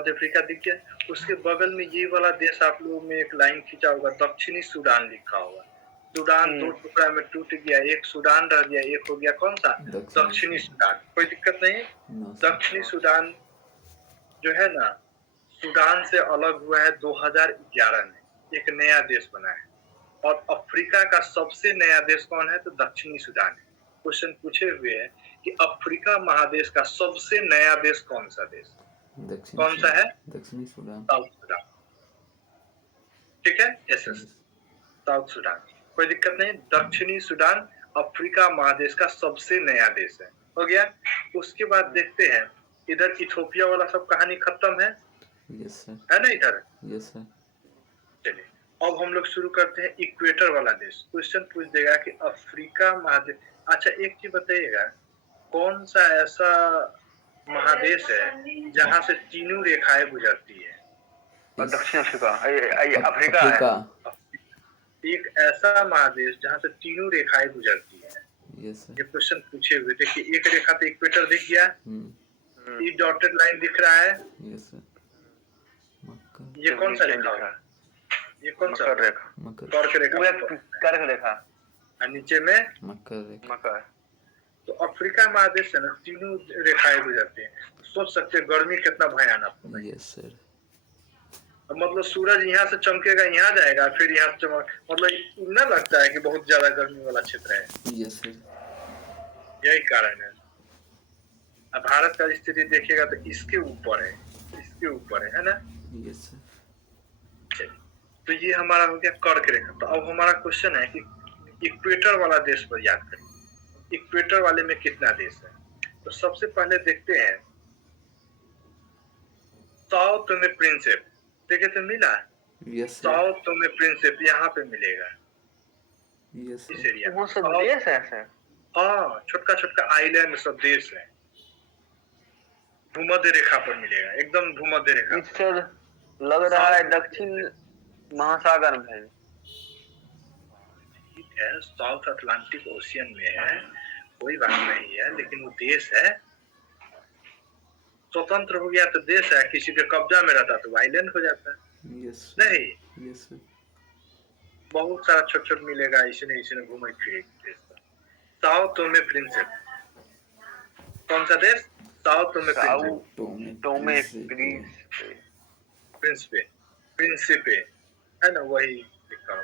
Africa दिख गया, उसके बगल में ये वाला देश आप लोगों में एक लाइन खींचा होगा, दक्षिणी सूडान लिखा होगा। सूडान 2 टुकड़ा में टूट गया, एक सूडान रह गया, एक हो गया कौन-सा? दक्षिणी सूडान। कोई दिक्कत नहीं? दक्षिणी सूडान जो है ना, सूडान से अलग हुआ है 2011 में, एक नया देश बना है। और अफ्रीका का सबसे नया देश कौन है? तो दक्षिणी सूडान है। क्वेश्चन पूछे हुए है कि अफ्रीका महादेश का सबसे नया देश कौन-सा देश? कौन सा है? दक्षिणी सूडान। South Sudan. ठीक है? Yes yes, south Sudan. कोई दिक्कत नहीं। दक्षिणी सूडान अफ्रीका महादेश का सबसे नया देश है। हो गया? उसके बाद देखते हैं, इधर इथोपिया वाला सब कहानी खत्म है? Yes sir. है ना इधर? Yes sir. चलिए, अब हम लोग शुरू करते हैं इक्वेटर वाला देश। क्वेश्चन पूछ देगा कि अफ्रीका महादेश, अच्छा एक चीज बताइएगा, कौन सा ऐसा महादेश है जहाँ से तीनों रेखाएं गुजरती है? दक्षिण अफ्रीका, अफ्रीका है। एक ऐसा महादेश जहाँ से तीनों रेखाएं गुजरती है। Yes sir. ये क्वेश्चन पूछे हुए। देखिए, एक रेखा तो इक्वेटर दिख गया, ये डॉटेड लाइन दिख रहा है। Yes sir. ये कौन सा रेखा है? ये कौन सा रेखा? कर्क रेखा। कर्क रेखा। और नीचे में मकर। तो अफ्रीका महादेश है ना, तीनों रेखाएं गुजरती हैं। सोच सकते हैं गर्मी कितना भयानक होगा। Yes sir. मतलब सूरज यहाँ से चमकेगा, यहाँ जाएगा, फिर यहाँ से चमक, मतलब न लगता है कि बहुत ज्यादा गर्मी वाला क्षेत्र है। Yes sir. यही कारण है। अब भारत का स्थिति देखिएगा तो इसके ऊपर है, इसके ऊपर है ना? Yes sir. चलिए, तो ये हमारा हो गया कर्क रेखा। तो अब हमारा क्वेश्चन है कि इक्वेटर वाला देश पर याद करें, इक्वेटर वाले में कितना देश है? तो सबसे पहले देखते हैं, साउथ में प्रिंसेप, देखे तो मिला? Yes sir. साउथ में प्रिंसेप यहाँ पे मिलेगा। यस इस एरिया वो सब देश है सर? हाँ, छोटका छोटका आइलैंड सब देश है। भूमध्य रेखा पर मिलेगा, एकदम भूमध्य रेखा। सर लग रहा है दक्षिण महासागर में है। ठीक है, साउथ अटलांटिक ओशियन में है, कोई बात नहीं है, लेकिन वो देश है। स्वतंत्र हो गया तो देश है, किसी के कब्जा में रहता तो आइलैंड हो जाता है। यस नहीं, यस सर। बहुत सारा छोट छोट मिलेगा, इसने घूमे फिरे देश। साउथ में प्रिंसेप, कौन सा देश? साउथ में प्रिंसिपे है ना, वही लिखा हुआ।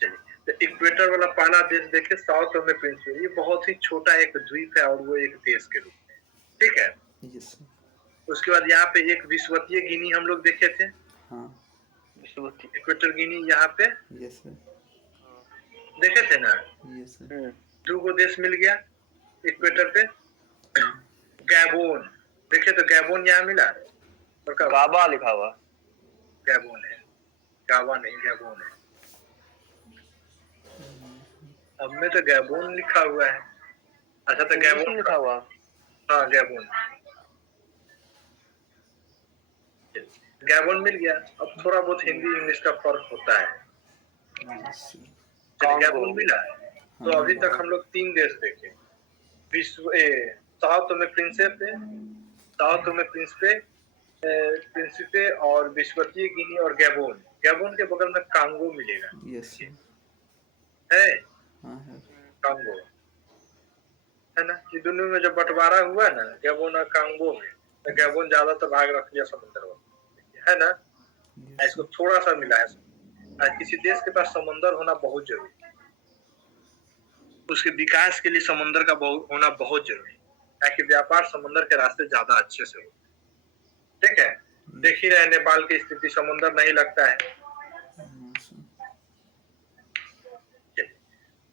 चलिए, तो इक्वेटर वाला पहला देश देखिए, साउथ में प्रिंसिपे। ये बहुत ही छोटा एक द्वीप है और वो एक देश के रूप में, ठीक है? Yes sir. उसके बाद यहाँ पे एक विषुवतीय गिनी हम लोग देखे थे। हाँ, इक्वेटर गिनी यहाँ पे। Yes sir. देखे थे ना? Yes sir. 2 देश मिल गया इक्वेटर पे। गैबोन देखे तो गैबोन यहाँ मिला, और गाबा लिखा हुआ। गैबोन है, गावा नहीं, गैबोन है। अब में तो गैबोन लिखा हुआ है। अच्छा, तो गैबोन लिखा हुआ। हाँ, गैबोन। गैबोन मिल गया। अब थोड़ा बहुत हिंदी इंग्लिश का फर्क होता है। गैबोन मिला। तो अभी तक हम लोग 3 देश देखे। साउथ में प्रिंसिपे और विषुवतीय गिनी और गैबोन। गैबोन के बगल में कांगो मिलेगा। यस है? हाँ है। कांगो है ना? ये दोनों में जब बंटवारा हुआ ना, गैबोन और कांगो में, तो गैबोन ज्यादातर भाग रख लिया समुद्र में, है ना? इसको थोड़ा सा मिला है। किसी देश के पास समुद्र होना बहुत जरूरी है, उसके विकास के लिए समुद्र का होना बहुत जरूरी है, ताकि व्यापार समुद्र के रास्ते ज्यादा अच्छे से हो। ठीक है? देख ही रहे नेपाल की स्थिति, समुद्र नहीं लगता है।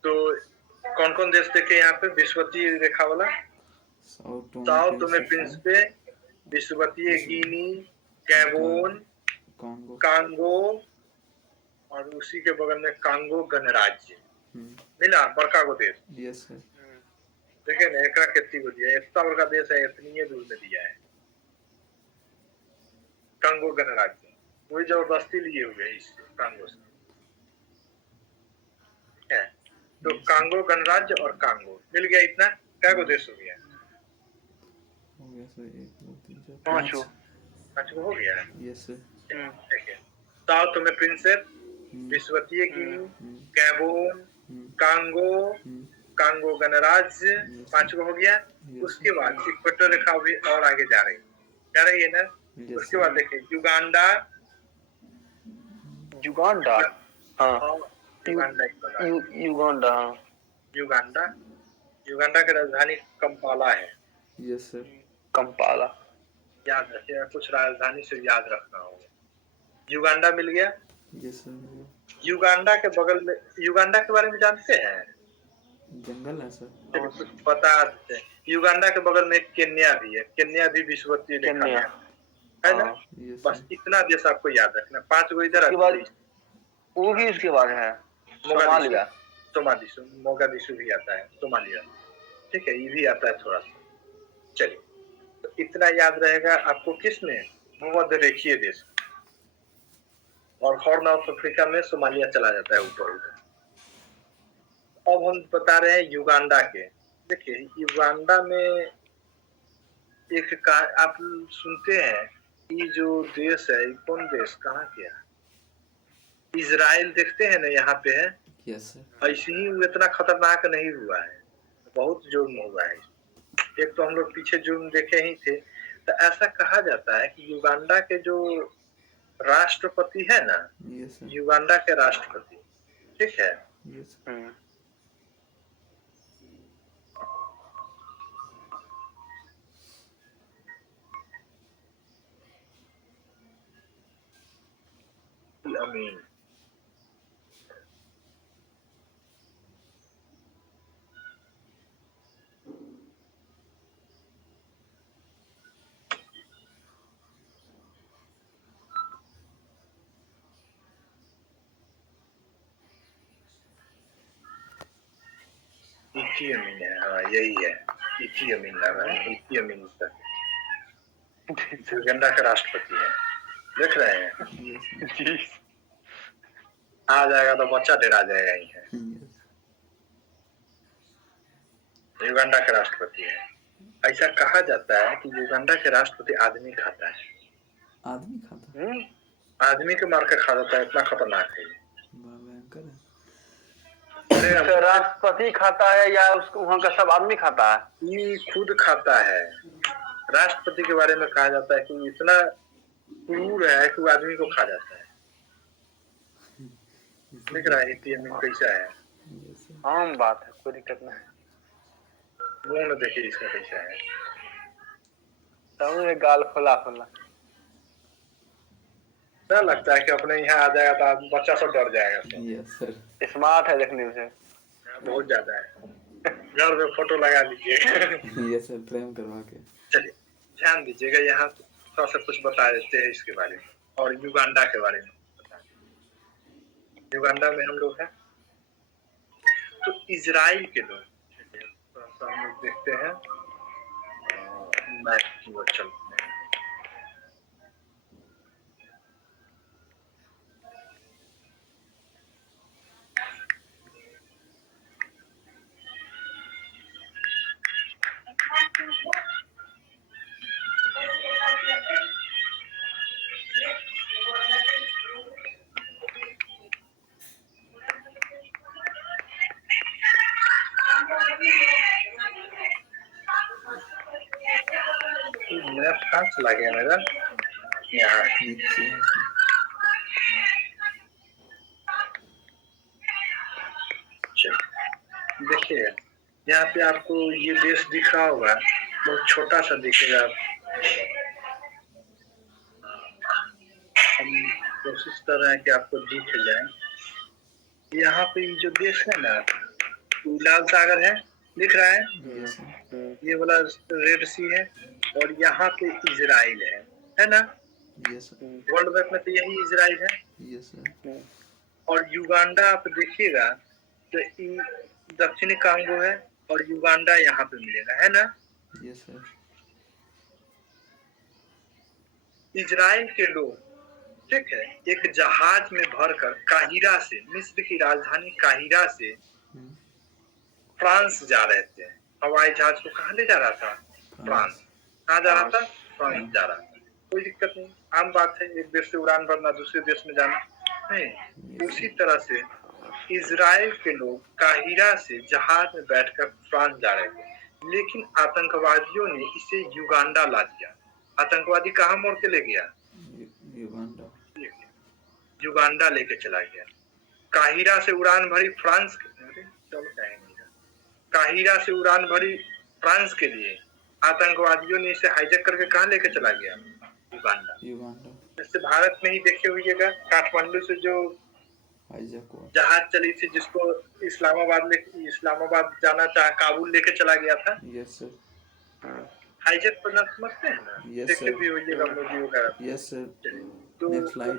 तो कौन कौन देश देखे यहाँ पे? विषुवतीय रेखा वाला साउथ में प्रिंसिपे, विषुवतीय गिनी, गैबोन, कांगो, और उसी के बगल में कांगो गणराज्य मिला, बड़का को देश। Yes sir. देखिए ना, एकरा कितनी को दिया, इतना बड़का देश है, इतनी दूर में दिया है कांगो गणराज्य। वही जबरदस्ती लिए हुए इस कांगो से है। तो कांगो गणराज्य और कांगो मिल गया। इतना क्या को देश हो गया? हो गया सर, 1 2 3 4 5। पांच गो हो गया। Yes sir. देखिए, साउथ में प्रिंसेप, विश्वतीय गिनी, गैबोन, कांगो, कांगो गणराज्य, पांच गो हो गया। उसके बाद इक्वेटर रेखा भी और आगे जा रही है ना। उसके बाद देखिए युगांडा, युगांडा, हाँ युगांडा, युगांडा, युगांडा, युगांडा की राजधानी कंपाला है। Yes sir. कंपाला, याद रखिएगा, कुछ राजधानी से याद रखना होगा। युगांडा मिल गया। Yes sir. युगांडा के बगल में, युगांडा के बारे में जानते हैं? जंगल है सर। कुछ बता देते हैं। युगांडा के बगल में केन्या भी है, केन्या भी विषुवतीय रेखा में है ना। बस इतना देश आपको याद रखना, पांच गो इधर। वो भी उसके बाद है सोमालिया, सोमालिया, मोगादिशु भी आता है, सोमालिया, ठीक है, ये भी आता है थोड़ा सा। चलिए, तो इतना याद रहेगा आपको किसमें, भूमध्य रेखीय देश। और हॉर्न ऑफ अफ्रीका में सोमालिया चला जाता है ऊपर उधर। अब हम बता रहे हैं युगांडा के। देखिए युगांडा में एक आप सुनते हैं, ये जो देश है, कौन देश, कहाँ के है, इजराइल देखते हैं ना, यहाँ पे है। Yes sir. ऐसे ही इतना खतरनाक नहीं हुआ है, बहुत जुर्म हुआ है। एक तो हम लोग पीछे जुर्म देखे ही थे। तो ऐसा कहा जाता है कि युगांडा के जो राष्ट्रपति है ना, युगांडा के राष्ट्रपति, ठीक है, अमीन, इटी अमीन है, हाँ यही है, इटी अमीन नाम है, इटी अमीन युगांडा का राष्ट्रपति है। देख रहे हैं, आ जाएगा तो बच्चा डरा जाएगा ही है। युगांडा के राष्ट्रपति है। ऐसा कहा जाता है कि युगांडा के राष्ट्रपति आदमी खाता है। आदमी खाता है? आदमी के मार के खा जाता है, इतना खतरनाक है। भयंकर है। तो राष्ट्रपति खाता है या उसको वहाँ का सब आदमी खाता है? ये खुद खाता है। राष्ट्रपति के बारे में कहा जाता है कि इतना क्रूर है कि वो आदमी को खा जाता है। देख रहा है कैसा है। आम बात है, कोई दिक्कत नहीं। मुंह देखिए इसका कैसा है, समझ गाल खोला खोला। क्या लगता है कि अपने यहाँ आ जाएगा तो बच्चा सब डर जाएगा। Yes sir. स्मार्ट है देखने से, बहुत ज्यादा है। घर में फोटो लगा लीजिए। यस सर, फ्रेम करवा के। चलिए ध्यान दीजिएगा, यहाँ थोड़ा सा कुछ बता देते हैं इसके बारे में और युगांडा के बारे में। युगांडा में हम लोग हैं तो इजराइल के लोग, थोड़ा सा हम लोग देखते हैं मैप की ओर चलते हैं। मैप कहाँ चला गया मेरा, यहाँ नीचे। देखिए यहाँ पे आपको ये देश दिख रहा होगा, बहुत छोटा सा दिखेगा। हम कोशिश कर रहे हैं कि आपको दिख जाए। यहाँ पे जो देश है ना, लाल सागर है, दिख रहा है, ये वाला रेड सी है, और यहाँ पे इजराइल है ना। वर्ल्ड मैप में तो यही इजराइल है। और युगांडा आप देखिएगा तो दक्षिणी कांगो है और युगांडा यहाँ पे मिलेगा, है ना। इजराइल के लोग, ठीक है, एक जहाज में भरकर काहिरा से, मिस्र की राजधानी काहिरा से फ्रांस जा रहे थे। हवाई जहाज को कहाँ ले जा रहा था? फ्रांस। कहाँ जा रहा था? फ्रांस जा रहा था। कोई दिक्कत नहीं, आम बात है, एक देश से उड़ान भरना दूसरे देश में जाना नहीं। उसी तरह से इजराइल के लोग काहिरा से जहाज में बैठकर फ्रांस जा रहे थे, लेकिन आतंकवादियों ने इसे युगांडा ला दिया। आतंकवादी कहाँ मोड़ के ले गया? युगांडा। युगांडा लेके चला गया। काहिरा से उड़ान भरी फ्रांस काहिरा से उड़ान भरी फ्रांस के लिए, आतंकवादियों ने इसे हाईजैक करके कहाँ लेके चला गया? युगांडा। जैसे भारत में ही देखे होइएगा, काठमांडू से जो जहाज चली थी जिसको इस्लामाबाद जाना चाहा, काबुल लेके चला गया था। Yes sir. हाईजैक पर ना समझते हैं ना? यस देखे सर। भी होइएगा मूवी वगैरह। Yes sir. तो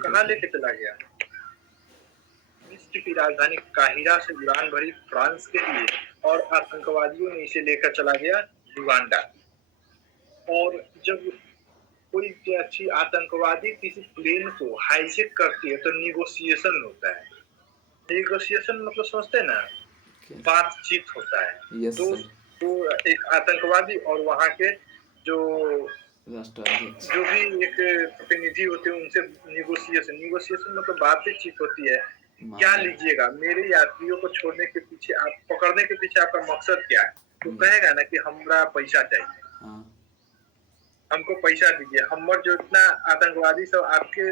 कहाँ लेके चला गया? मिस्र की राजधानी काहिरा से उड़ान भरी फ्रांस के लिए, और आतंकवादियों ने इसे लेकर चला गया युगांडा। और जब कोई अच्छी आतंकवादी किसी प्लेन को हाईजैक करती है तो निगोशिएशन होता है। निगोशिएशन मतलब समझते हैं ना? बातचीत होता है। यस तो एक आतंकवादी और वहाँ के जो भी एक प्रतिनिधि होते हैं उनसे निगोशिएशन मतलब बातचीत होती है। क्या लीजिएगा? मेरे यात्रियों को छोड़ने के पीछे, आप पकड़ने के पीछे आपका मकसद क्या है? तो कहेगा ना कि हमरा पैसा चाहिए, हमको पैसा दीजिए, हमर जो इतना आतंकवादी सब आपके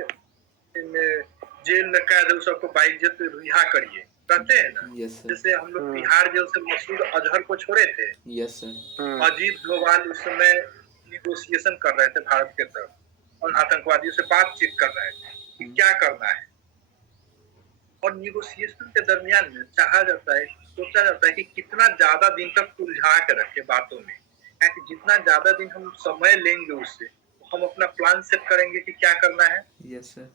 जेल में कैद है सबको बाइज्जत रिहा करिए, कहते हैं ना? जैसे हम लोग बिहार जेल से मसूद अजहर को छोड़े थे। Yes sir. अजीत डोभाल उस समय निगोशिएशन कर रहे थे भारत के तरफ, और आतंकवादियों से बातचीत कर रहे थे कि क्या करना है। और निगोशिएशन के दरमियान में सोचा जाता है कि कितना ज्यादा दिन तक उलझा के रखे बातों में, कि जितना ज्यादा दिन हम समय लेंगे उससे, हम अपना प्लान सेट करेंगे कि क्या करना है। Yes sir.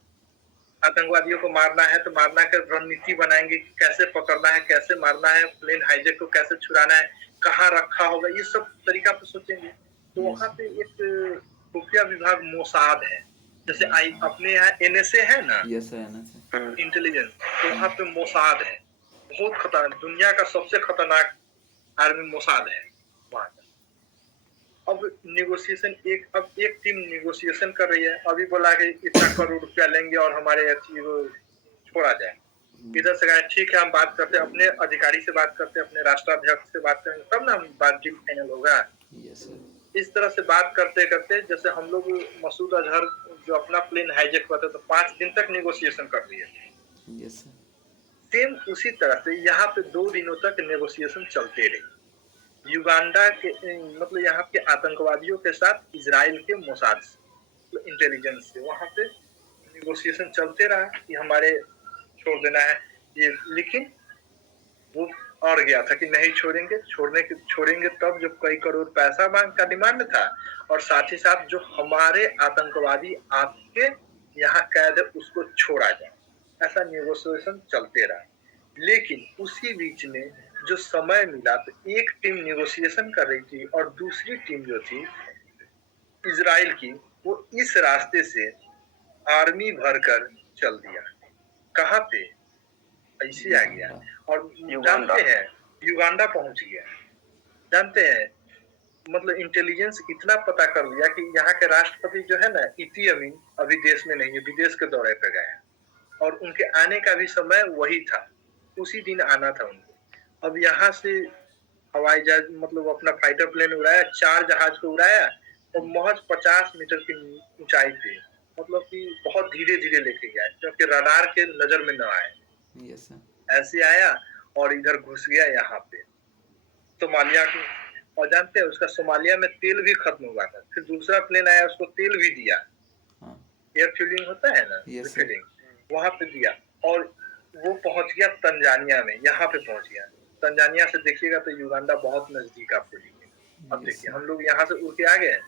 आतंकवादियों को मारना है तो मारना के रणनीति बनाएंगे कि कैसे पकड़ना है, कैसे मारना है, प्लेन हाईजैक को कैसे छुड़ाना है, कहाँ रखा होगा, ये सब तरीका पे सोचेंगे। तो वहाँ पे एक खुफिया विभाग मोसाद है, जैसे अपने यहाँ NSA है ना? Yes sir. इंटेलिजेंस। तो वहाँ पे मोसाद है, बहुत खतरनाक, दुनिया का सबसे खतरनाक आर्मी मोसाद है वहाँ का। अब निगोशिएशन अब एक टीम निगोशिएशन कर रही है, अभी बोला कि इतना करोड़ रुपया लेंगे और हमारे छोड़ा जाए। इधर से कहा ठीक है, हम बात करते, अपने अधिकारी से बात करते, अपने राष्ट्राध्यक्ष से बात करेंगे, तब ना बातचीत फाइनल होगा। इस तरह से बात करते करते, जैसे हम लोग मसूद अजहर जो अपना प्लेन हाईजैक हुआ था तो 5 दिन तक निगोशिएशन कर लिए थे। सेम उसी तरह से यहाँ पे 2 दिनों तक नेगोशिएशन चलते रहे। युगांडा के मतलब यहाँ के आतंकवादियों के साथ इजराइल के मोसाद इंटेलिजेंस से वहाँ पे नेगोशिएशन चलते रहा कि हमारे छोड़ देना है ये, लेकिन वो और गया था कि नहीं छोड़ेंगे, छोड़ेंगे तब जब कई करोड़ पैसा का डिमांड था, और साथ ही साथ जो हमारे आतंकवादी आपके यहाँ कैद है उसको छोड़ा जाए। ऐसा नेगोशिएशन चलते रहा। लेकिन उसी बीच में जो समय मिला तो एक टीम नेगोशिएशन कर रही थी और दूसरी टीम जो थी इजराइल की, वो इस रास्ते से आर्मी भरकर चल दिया। कहाँ पे? ऐसे आ गया और जानते हैं युगांडा पहुंच गया। जानते हैं मतलब इंटेलिजेंस इतना पता कर लिया कि यहाँ के राष्ट्रपति जो है ना, इदी अमीन, अभी देश में नहीं है, विदेश के दौरे पे गए हैं, और उनके आने का भी समय वही था, उसी दिन आना था उनको। अब यहाँ से हवाई जहाज मतलब अपना फाइटर प्लेन उड़ाया, 4 जहाज को उड़ाया और महज 50 मीटर की ऊंचाई पे, मतलब कि बहुत धीरे धीरे लेके गया क्योंकि रडार के नजर में न आए। ऐसे आया और इधर घुस गया यहाँ पे सोमालिया की। और जानते हैं उसका सोमालिया में तेल भी खत्म हुआ था, फिर दूसरा प्लेन आया उसको तेल भी दिया। एयर फ्यूलिंग होता है ना, रिफिलिंग, वहां पे दिया, और वो पहुंच गया तंजानिया में, यहाँ पे पहुंच गया। तंजानिया से देखिएगा तो युगांडा बहुत नजदीक आपको दिखेगा। अब देखिए हम लोग यहाँ से उड़ के आ गए,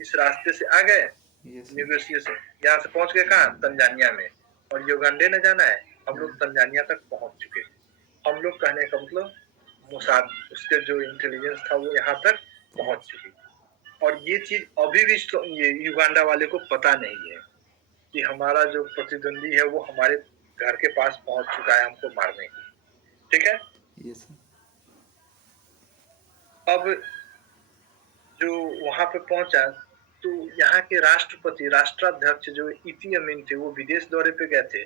इस रास्ते से आ गए, नेगोशिएशन यहाँ से पहुंच गए कहाँ? तंजानिया में, और युगांडे ने जाना है, हम लोग तंजानिया तक पहुंच चुके। हम लोग कहने का मतलब मोसाद उसके जो इंटेलिजेंस था वो यहाँ तक पहुंच चुकी। और ये चीज अभी भी ये युगांडा वाले को पता नहीं है कि हमारा जो प्रतिद्वंदी है वो हमारे घर के पास पहुंच चुका है हमको मारने के। ठीक है? अब जो वहां पे पहुंचा तो यहाँ के राष्ट्रपति राष्ट्राध्यक्ष जो इदी अमीन थे वो विदेश दौरे पे गए थे।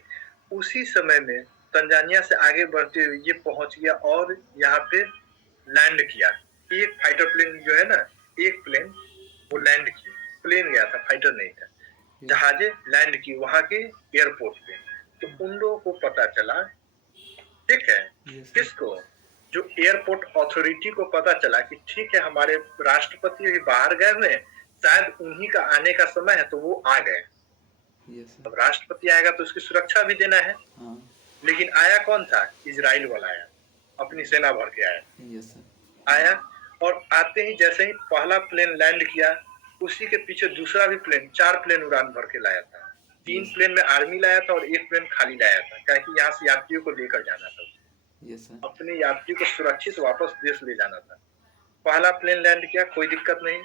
उसी समय में तंजानिया से आगे बढ़ते हुए ये पहुंच गया और यहाँ पे लैंड किया। एक फाइटर प्लेन जो है ना, एक प्लेन वो लैंड की, प्लेन गया था, फाइटर नहीं था, जहाजें लैंड की वहां के एयरपोर्ट पे। तो उन लोगों को पता चला, ठीक है, किसको, जो एयरपोर्ट अथॉरिटी को पता चला कि ठीक है हमारे राष्ट्रपति भी बाहर गए हुए हैं, शायद उन्हीं का आने का समय है, तो वो आ गए। अब राष्ट्रपति आएगा तो उसकी सुरक्षा भी देना है। लेकिन आया कौन था? इजराइल वाला आया, अपनी सेना भर के आया। आया और आते ही जैसे ही पहला प्लेन लैंड किया, उसी के पीछे दूसरा भी प्लेन, 4 प्लेन उड़ान भर के लाया था। 3 प्लेन में आर्मी लाया था और 1 प्लेन खाली लाया था, क्योंकि यहाँ से यात्रियों को लेकर जाना था, अपने यात्री को सुरक्षित वापस देश ले जाना था। पहला प्लेन लैंड किया, कोई दिक्कत नहीं।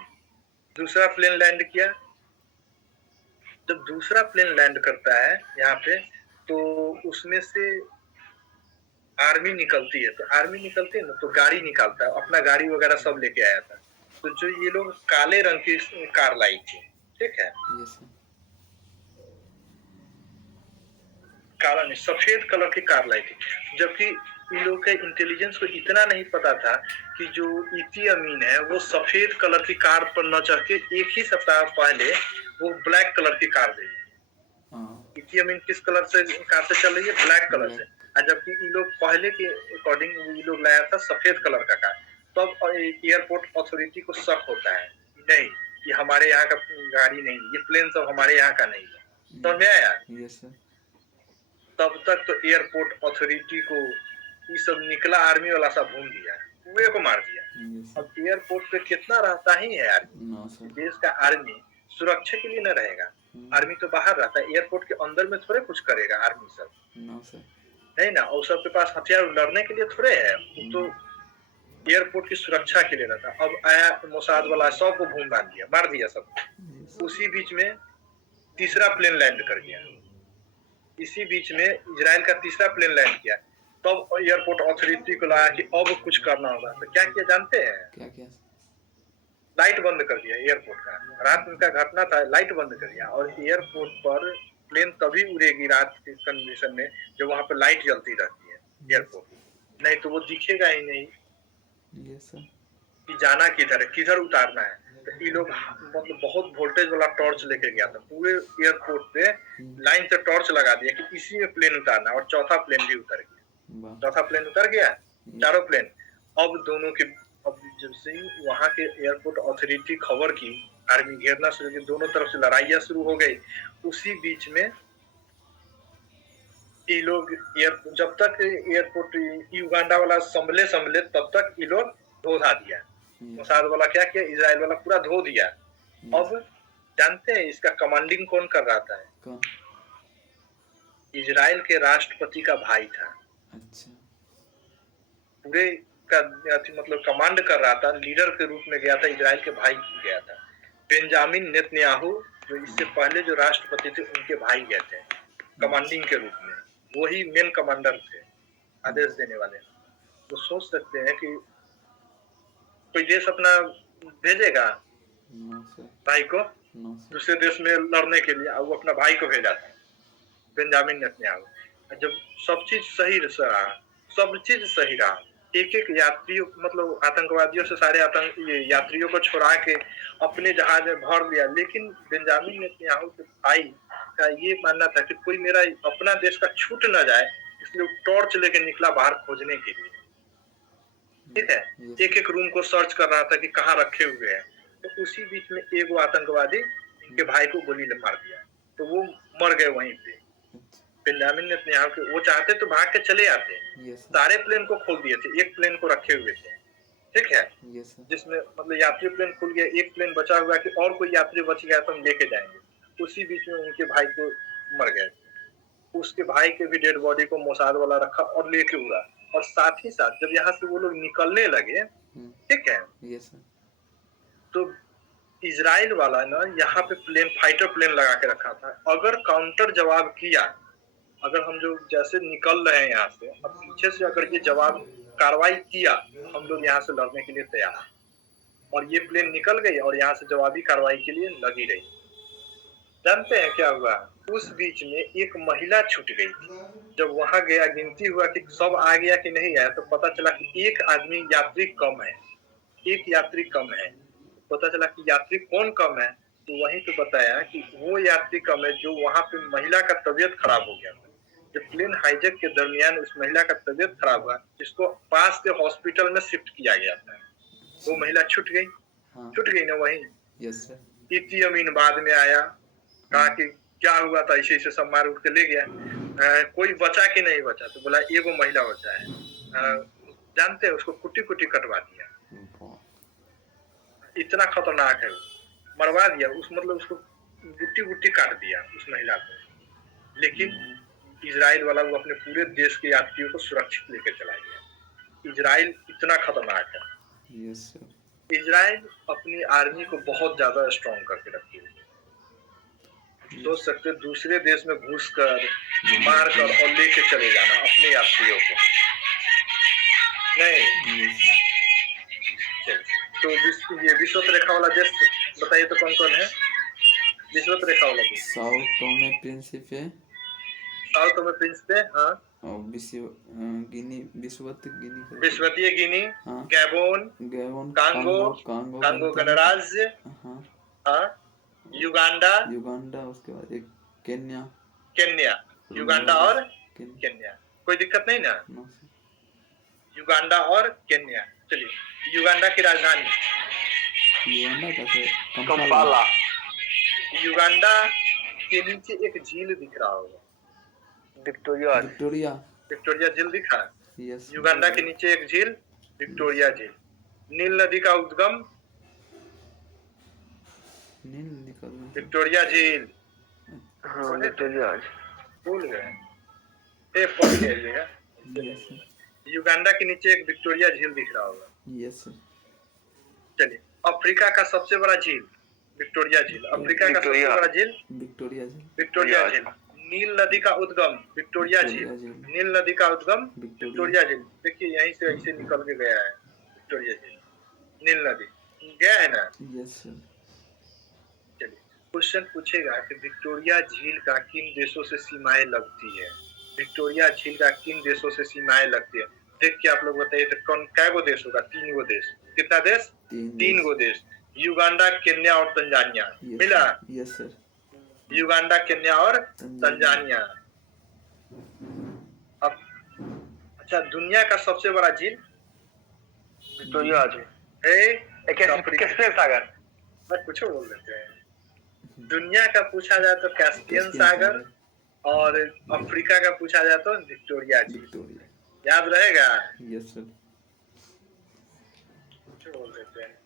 दूसरा प्लेन लैंड किया। जब दूसरा प्लेन लैंड करता है यहाँ पे, तो उसमें से आर्मी निकलती है, तो आर्मी निकलती है ना, तो गाड़ी निकालता है, अपना गाड़ी वगैरह सब लेके आया था। तो जो ये लोग काले रंग की कार लाई थी, ठीक है, काला नहीं, सफेद कलर की कार लाई थी। जबकि इन लोगों के इंटेलिजेंस को इतना नहीं पता था कि जो इदी अमीन है वो सफेद कलर की कार पर न चढ़ के एक ही सप्ताह पहले वो ब्लैक कलर की कार दे। इदी अमीन किस कलर से कार से चल रही है? ब्लैक कलर से। जबकि इन लोग पहले के अकॉर्डिंग ये लोग लाया था सफेद कलर का कार। तब एयरपोर्ट अथॉरिटी को शक होता है, नहीं ये हमारे यहाँ का गाड़ी नहीं, ये प्लेन सब हमारे यहाँ का नहीं है। समझ में आया? तब तक तो एयरपोर्ट अथॉरिटी को ये सब निकला आर्मी वाला सब भून दिया, कुएं को मार दिया। अब एयरपोर्ट पे कितना रहता ही है आर्मी, देश का आर्मी सुरक्षा के लिए न रहेगा। आर्मी तो बाहर रहता है, एयरपोर्ट के अंदर में थोड़े कुछ करेगा आर्मी सब, नहीं ना। और सबके पास हथियार लड़ने के लिए थोड़े है, तो एयरपोर्ट की सुरक्षा के लिए रहता। अब आया मोसाद वाला, सबको भून डाल दिया, मार दिया सब। उसी बीच में तीसरा प्लेन लैंड कर गया। इसी बीच में इजराइल का तीसरा प्लेन लैंड किया। तब एयरपोर्ट अथॉरिटी को लगा कि अब कुछ करना होगा। तो क्या किया जानते हैं? क्या? लाइट बंद कर दिया एयरपोर्ट का। रात में का घटना था, लाइट बंद कर दिया। और एयरपोर्ट पर प्लेन तभी उड़ेगी रात की कंडीशन में जब वहां पर लाइट जलती रहती है एयरपोर्ट, नहीं तो वो दिखेगा ही नहीं कि जाना किधर है, किधर उतारना है। तो ये लोग मतलब बहुत वोल्टेज वाला टॉर्च लेके गया था, पूरे एयरपोर्ट पे लाइन से टॉर्च लगा दिया कि इसी में प्लेन उतारना। और चौथा प्लेन भी उतर गया, चौथा प्लेन उतर गया, चारों प्लेन। अब दोनों के, अब जब से वहां के एयरपोर्ट अथॉरिटी खबर की, आर्मी घेरना शुरू की, दोनों तरफ से लड़ाइयां शुरू हो गई। उसी बीच में ये लोग जब तक एयरपोर्ट युगांडा वाला संभले तब तक ये लोग धो धा दिया। मोसाद वाला क्या किया, इजराइल वाला पूरा धो दिया। अब जानते हैं इसका कमांडिंग कौन कर रहा था? इजराइल के राष्ट्रपति का भाई था। अच्छा। पूरे का मतलब कमांड कर रहा था, लीडर के रूप में गया था, इजराइल के भाई गया था। बेंजामिन नेतन्याहू जो इससे पहले जो राष्ट्रपति थे उनके भाई गए थे कमांडिंग के रूप में, वही मेन कमांडर थे, आदेश देने वाले। तो सोच सकते हैं कि कोई देश अपना भेजेगा भाई को दूसरे देश में लड़ने के लिए, वो अपना भाई को भेजा था बेंजामिन नेतन्याहू। जब सब चीज सही रहा, सब चीज सही रहा, एक एक यात्रियों मतलब आतंकवादियों से सारे यात्रियों को छुड़ा के अपने जहाज में भर लिया। लेकिन बेंजामिन नेतन्याहू के भाई का ये मानना था कि कोई मेरा अपना देश का छूट न जाए, इसलिए टॉर्च लेके निकला बाहर खोजने के लिए। ठीक है, एक एक रूम को सर्च कर रहा था कि कहाँ रखे हुए हैं। तो उसी बीच में एक आतंकवादी इनके भाई को गोली मार दिया, तो वो मर गए वहीं पे। बेंजामिन नेतन्याहू के वो चाहते तो भाग के चले आते, सारे प्लेन को खोल दिए थे, एक प्लेन को रखे हुए थे। ठीक है, जिसमें मतलब यात्री प्लेन खुल गया, एक प्लेन बचा हुआ कि और कोई यात्री बच गया तो हम लेके जाएंगे। उसी बीच में उनके भाई को मर गए। उसके भाई के भी डेड बॉडी को मोसाद वाला रखा और लेके उड़ा। और साथ ही साथ जब यहाँ से वो लोग निकलने लगे, ठीक है, तो इजराइल वाला ना यहाँ पे प्लेन, फाइटर प्लेन लगा के रखा था। अगर काउंटर जवाब किया, अगर हम जो जैसे निकल रहे हैं यहाँ से, अब पीछे से अगर ये जवाब कार्रवाई किया, हम लोग यहाँ से लड़ने के लिए तैयार हैं। और ये प्लेन निकल गई और यहाँ से जवाबी कार्रवाई के लिए लगी रही। जानते हैं क्या हुआ? उस बीच में एक महिला छूट गई थी। जब वहां गया, गिनती हुआ कि सब आ गया कि नहीं आया, तो पता चला कि एक आदमी यात्री कम है, एक यात्री कम है। पता चला कि यात्री कौन कम है, तो वहीं पे बताया कि वो यात्री कम है जो वहां पे महिला का तबीयत खराब हो गया। जब प्लेन हाईजैक के दरमियान उस महिला का तबीयत खराब हुआ, जिसको पास के हॉस्पिटल में शिफ्ट किया गया था, वो महिला छूट गई। हाँ छूट गई ना वहीं। Yes sir. इतनी अमीन बाद में आया, कहा कि क्या हुआ था, ऐसे ऐसे सब मार उठ के ले गया। कोई बचा कि नहीं बचा, तो बोला एगो महिला बचा है। जानते हैं उसको कुटी कुटी कटवा दिया। इतना खतरनाक है, मरवा दिया उस, मतलब उसको गुट्टी गुट्टी काट दिया उस महिला को। लेकिन इजराइल वाला वो अपने पूरे देश के यात्रियों को सुरक्षित लेकर चला गया। इजराइल इतना खतरनाक है। Yes sir. इजराइल अपनी आर्मी को बहुत ज्यादा स्ट्रॉन्ग करके रखती है। सोच सकते दूसरे देश में घुस कर, मार कर और लेके चले जाना अपने यात्रियों को। नहीं तो ये विश्व रेखा वाला देश बताइए तो कौन कौन है? विश्व रेखा वाला देश Sao Thome Principe, Sao Thome Principe, हाँ, और विश्वतीय गिनी, हाँ, गैबोन, कांगो, कांगो गणराज्य, हाँ, युगांडा, उसके बाद एक केन्या, युगांडा और केन्या। कोई दिक्कत नहीं ना? युगांडा और केन्या। चलिए, युगांडा की राजधानी कंपाला। युगांडा के नीचे एक झील दिख रहा होगा, विक्टोरिया झील दिखा। यस। युगांडा के नीचे एक झील, विक्टोरिया झील। नील नदी का उद्गम, विक्टोरिया झील। हाँ, विक्टोरिया भूल गए, पढ़ लीजिएगा। युगांडा के नीचे एक विक्टोरिया झील दिख रहा होगा। Yes sir. चलिए, अफ्रीका का सबसे बड़ा झील, विक्टोरिया झील। अफ्रीका का सबसे बड़ा झील, विक्टोरिया झील। नील नदी का उद्गम, विक्टोरिया झील। नील नदी का उद्गम, विक्टोरिया झील। देखिए यहीं से ऐसे निकल के गया है विक्टोरिया झील। नील नदी गया है ना? Yes sir. चलिए, क्वेश्चन पूछेगा कि विक्टोरिया झील का किन देशों से सीमाएं लगती है? विक्टोरिया झील का किन देशों से सीमाएं लगती है? देख के आप लोग बताइए तो कौन कै गो देश होगा? 3 गो देश। कितना देश? 3 गो देश। युगांडा, केन्या और तंजानिया। मिला? Yes sir. युगांडा, केन्या और तंजानिया। अब अच्छा, दुनिया का सबसे बड़ा झील विक्टोरिया झील है कैस्पियन सागर। मैं कुछ बोल देते हैं। दुनिया का पूछा जाए तो कैस्पियन सागर, और अफ्रीका का पूछा जाए तो विक्टोरिया झील। याद रहेगा? Yes sir. कुछ बोल देते हैं।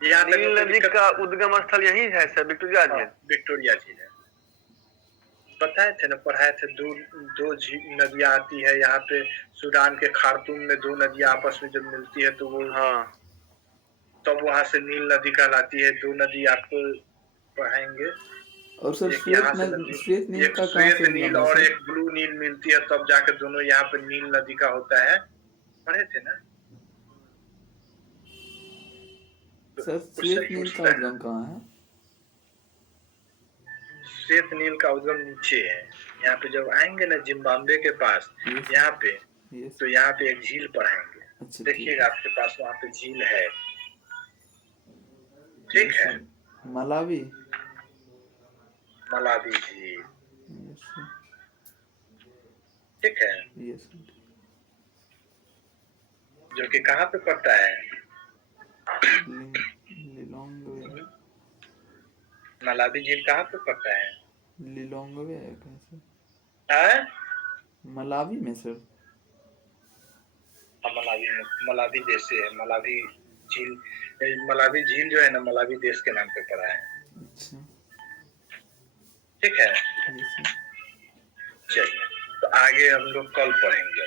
नील नदी का उद्गम स्थल यही है सर, विक्टोरिया झील। विक्टोरिया झील है। बताए थे ना, पढ़ाए थे। दो नदियां आती है यहाँ पे, सूडान के खार्तूम में 2 नदियां आपस में जब मिलती है तो वो, हाँ, तब वहां से नील नदी कहलाती है। 2 नदी आपको पढ़ाएंगे। और सर श्वेत नील और एक ब्लू नील मिलती है, तब जाके दोनों यहाँ पे नील नदी का होता है। पढ़े थे ना सर? श्वेत नील का उद्गम कहाँ है? श्वेत नील का उद्गम नीचे है। यहाँ पे जब आएंगे ना जिम्बाब्वे के पास, यहाँ पे, तो यहाँ पे एक झील पढ़ाएंगे। अच्छा, देखिएगा आपके पास वहाँ पे झील है। ठीक है। मलावी झील, ठीक है। जो कि कहाँ पे पड़ता है? मलावी झील कहाँ पे पड़ता है? लिलोंगवे है कैसे? मलावी में सर। मलावी देश से है। मलावी झील जो है ना, मलावी देश के नाम पे पड़ा है। अच्छा, ठीक है। चलिए, तो आगे हम लोग कल पढ़ेंगे।